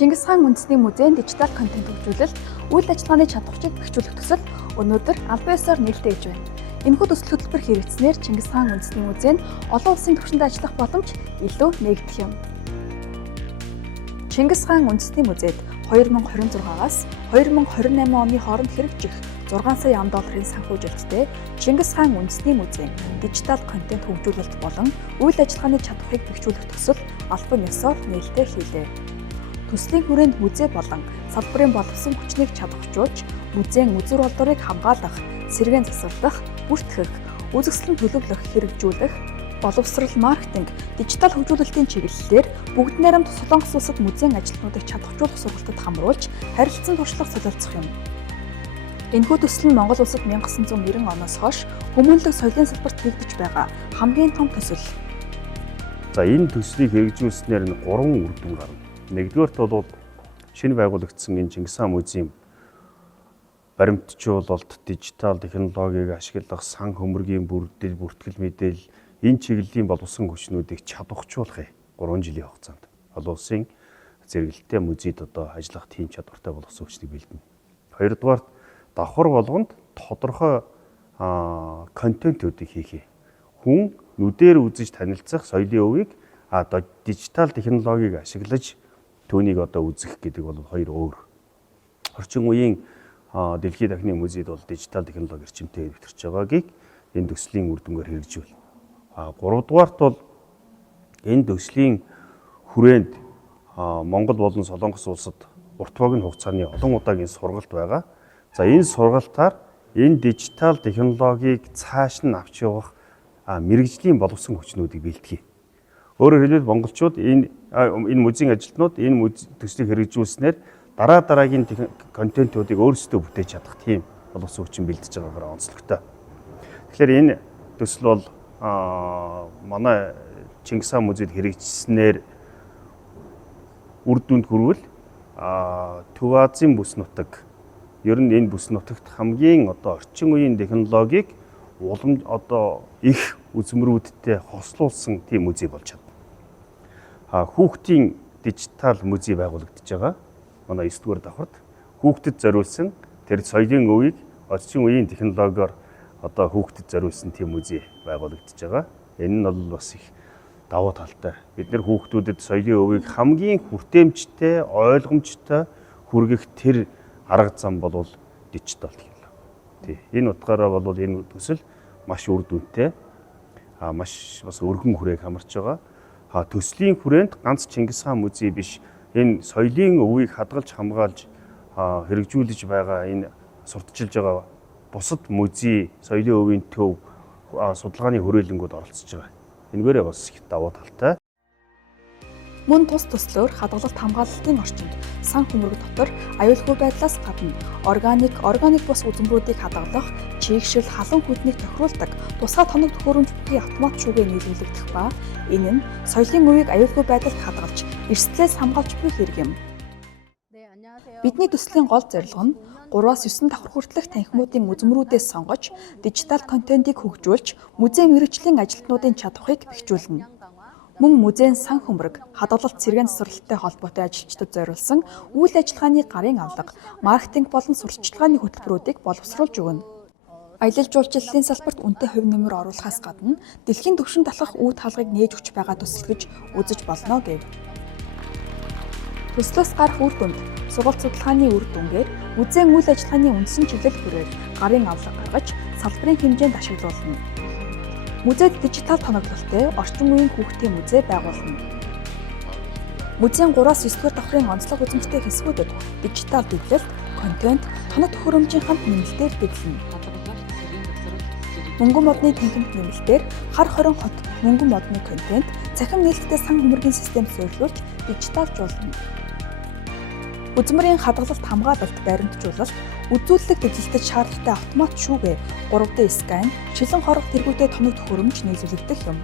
Чингис хаан үндэсний музейн дижитал контент хөгжүүлэлт үйл ажиллагааны чадварчид бэхжүүлэх төсөл өнөөдөр албан ёсоор нээлттэй хийж байна. Энэхүү төсөл хөтөлбөр хэрэгжснээр Чингис хаан үндэсний музей нь олон улсын түвшинд ажиллах боломж илүү нээгдэх юм. Чингис хаан үндэсний музейд 2026-аас 2028 оны хооронд хэрэгжих 6 сая $ын санхүү жилдтэй Чингис хаан үндэсний музейн дижитал контент хөгжүүлэлт болон үйл ажиллагааны чадварыг бэхжүүлэх төсөл албан ёсоор нээлттэй хийлээ. Төслийн хүрээнд музей болон салбарын боловсон хүчнийг чадваржуулж, музейн үзүр болдорыг хамгаалах, сэргээн засварлах, бүртгэх, үзэсгэлэн төлөвлөх, хэрэгжүүлэх, боловсрал, маркетинг, дижитал хөгжүүлэлтийн чиглэлээр бүгд найрамд Солонгос улсад музейн ажилтнуудыг чадваржуулах сургалтад хамруулж, харилцан туршлага солилцох юм. Энэхүү төсөл нь Монгол улсад 1990 оноос хойш хүмүүнлэг соёлын салбарт хийгдэж байгаа хамгийн том төсөл. За энэ төслийг хэрэгжүүлснээр нь 3 үр дүн гарна. Нэгдүгээрт бол шинэ байгуулагдсан энэ Чингис хаан музейн баримтжуулалт, дижитал технологиг ашиглах, сан хөмрөгийн бүртгэл мэдээлэл энэ чиглэлийн боловсон хүчнүүдийг чадваржуулах 3 жилийн хугацаанд олон улсын зэрэгэлдэлтэй музейд ажиллах тийм чадвартай боловсон хүчнийг бэлдэнэ. Хоёрдугаарт давхар болгонд тодорхой контентуудыг хийх. Хүн нүдээр үзэж танилцах соёлын өвийг дижитал технологиг ашиглаж түүнийг үзэх гэдэг бол хоёр өөр. Орчин үеийн дэлхийн дахны музейд бол дижитал технологи эрчимтэй хэвтэрч байгаагийг энэ төслийн үр дүнгээр хэрэгжүүл. Гуравдугаарт бол энэ төслийн хүрээнд Монгол болон Солонгос улсад урт богийн хугацааны олон удаагийн сургалт байгаа. За энэ сургалтаар энэ дижитал технологиг цааш нь авч явах мэрэгжлийн боловсон хүчнүүдийг бэлтгэе. Өөрөөр хэлбэл монголчууд энэ музейн ажилтнууд энэ төслийг хэрэгжүүлснээр дараагийн контентуудыг өөрсдөө бүтээж чадах тийм боловсон хүчин бэлдэж байгаагаар онцлогтой. Тэгэхээр энэ төсөл бол манай Чингис хаан музейд хэрэгжснээр үр дүнд хүрвэл Төв Азийн бүс нутаг, ер нь энэ бүс нутагт хамгийн орчин үеийн технологиг их үзмрүүдтэй хослуулсан тийм музей болж чадна. Хүүхдийн дижитал музей байгуулагдаж байгаа. Манай 9-р давхарт хүүхдэд зориулсан тэр соёлын өвийг орчин үеийн технологиор хүүхдэд зориулсан тийм музей байгуулагдаж байгаа. Энэ нь бол бас их давуу талтай. Бид нэр хүүхдүүдэд соёлын өвийг хамгийн хүртээмжтэй, ойлгомжтой хүргэх тэр арга зам бол дижитал технологи. Энэ утгаараа бол энэ төсөл маш үр дүнтэй, маш бас өргөн хүрээг хамарч байгаа. Төслийн хүрээнд ганц Чингис хаан музей биш, энэ соёлын өвийг хадгалж хамгаалж хэрэгжүүлж байгаа энэ сурталчилж байгаа бусад музей, соёлын өвийн төв судалгааны хүрээлэнгүүд оролцож байгаа. Энэгээрээ бас их давуу талтай. Мөн тус төслөөр хадгалалт хамгаалалтын орчинд сан хөмрөг дотор аюулгүй байдлаас гадна органик бус үзмрүүдийг хадгалах, чийгшил, халуун хүднийг тохируулдаг тусгай тоног төхөөрөмж бүхий автомат шүүгээ нийлүүлэгдэх ба энэ нь соёлын өвийг аюулгүй байдалд хадгалж, эрсдлээс хамгаалж буй хэрэг юм. Бидний төслийн гол зорилго нь 3-аас 9 давхар хүртэлх танхимуудын үзмрүүдээс сонгож, дижитал контентыг хөгжүүлж, музейн мэргэжлийн ажилтнуудын чадварыг бэхжүүлнэ. Мөн музейн сан хөмрөг, хадгалалт, сэргээн засварлалтай холбоотой ажилчдад зориулсан үйл ажиллагааны гарын алга, маркетинг болон сурталчилгааны хөтөлбөрүүдийг боловсруулж өгнө. Аялал жуулчлалын салбарт үнэтэй хувь нэмэр оруулахаас гадна дэлхийн түвшинд талах үе хаалгыг нээж өгч байгаа төсөл гэж үзэж болно гэв. Төслөөс гарах үр дүнд сургалт судалгааны үр дүнгээр музейн үйл ажиллагааны үндсэн чиглэл хүрээр гарын авлага гаргаж салбарын хэмжээнд ашиглуулна. Музейд дижитал тоноглолттой орчин үеийн хүүхдийн музей байгуулна. Музейн 3-аас 9-р давхрын онцлог үзмжтэй хэсгүүдэд дижитал дэвлэлт, контент, тоног төхөөрөмжийн хамт нэмэлтээр дэвлэнэ. Мөнгөн модны тэнхимд нэмэлтээр хар хорин хот мөнгөн модны контент, цахим нээлттэй сан хөмрөгийн системд суйрлуулж дижиталжуулна. Үзмрийн хадгалалт, хамгаалалт, баримтжуулалт, үзүүлэлт эзэлтэд шаардлагатай автомат шүүгээ, 3D скан, шилэн хорго тэргүүтэй тоног төхөөрөмж нийлүүлэгдэх юм.